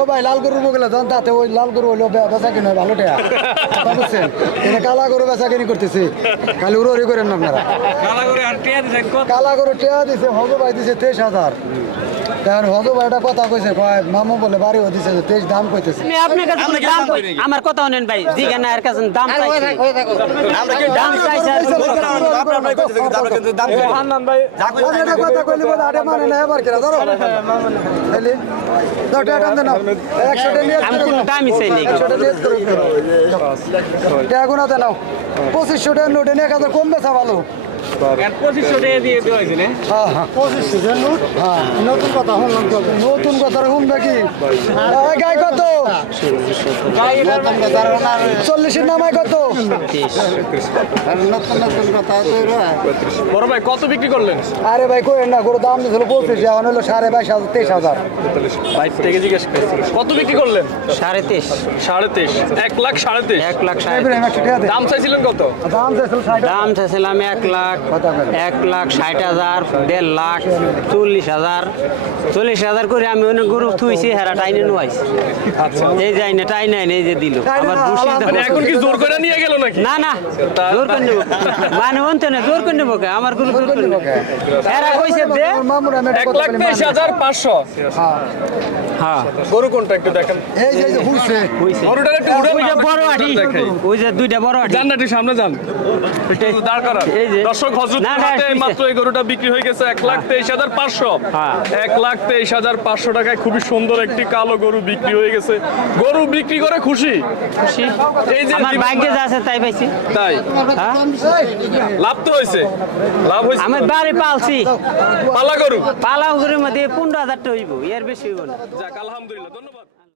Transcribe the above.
ও ভাই লাল গরু বগলে যখন তাতে ওই লাল গরু হইল বেচা কিনে ভালো টেয়া। কথা বুঝছেন? এটা কালা গরু বেচা কিনি করতেছি। খালি উড়ো উড়ি করেন না আপনারা। কালা গরু টেয়া দিছে হজু ভাই দিছে তেইশ হাজার। কারণ হজু কথা কইছে কয় মামু বলে তেইশ দাম কইতেছে। আমি আপনার কাছে দাম আমার কথা শুনেন ভাই জিজ্ঞাসা এর কাছে দাম চাইছি। দাম চাইছে আর এটা কথা কইলি বলে আরে মানে না এবার কিরা ধরো। তাইলে দাও টেয়া টান দেন একশো টা নিয়ে আমি কোনো দামই চাই নাই। একশো টা নিয়ে টেয়া গুণাতে নাও। পঁচিশশো টাকা নোটে কম বেচা ভালো। হ্যাঁ হ্যাঁ। হ্যাঁ। নতুন কথা নতুন কথা শুনবে কি কত? চল্লিশের নামায় কত? বড় ভাই কত বিক্রি করলেন? আরে ভাই কই না গরু দাম দিয়েছিল পঁচিশ এখন হলো সাড়ে বাইশ হাজার তেইশ হাজার। বাইশ থেকে জিজ্ঞেস কত বিক্রি করলেন? সাড়ে তেইশ। সাড়ে তেইশ। এক লাখ সাড়ে তেইশ। এক লাখ ষাট এবারে একশো টাকা দে দাম চাইছিলেন কত? দাম দিয়েছিল দাম চাইছিলাম এক লাখ এক লাখ ষাট হাজার দেড় লাখ চল্লিশ হাজার। চল্লিশ হাজার করে আমি অনেক গরু থুইছি হেরা টাইনে নোয়াইছি। এই যাই না টাই নাই এই যে দিল। দাম- মানে এখন কি জোর করে নিয়ে গেল? নাকি? না না জোর করে নেব। মানে অন্ত না জোর করে নেব কে? আমার গরু জোর করে নেব এরা কইছে দে লাখ হ্যাঁ। গরু কোনটা একটু দেখেন? এই যে কইছে গরুটার একটু উড়ান ওই যে বড় আটি। ওই যে দুইটা বড় আটি। সামনে যান। একটু দাঁড় করান। এই যে। দর্শক। মাত্র এই গরুটা বিক্রি হয়ে গেছে এক লাখ তেইশ হাজার পাঁচশো। হ্যাঁ। এক লাখ তেইশ হাজার পাঁচশো টাকায় খুবই সুন্দর একটি কালো গরু বিক্রি হয়ে গেছে। গরু বিক্রি করে খুশি। খুশি। এই যে আমার ভাগ্যে যা আছে তাই পাইছি। তাই? হ্যাঁ? লাভ তো হয়েছে লাভ হয়েছে আমি বাড়ি পালছি। পালা গরু? পালা গরুর মধ্যে পনেরো হাজারটা হইব এর বেশি হইব না। যাক আলহামদুলিল্লাহ ধন্যবাদ।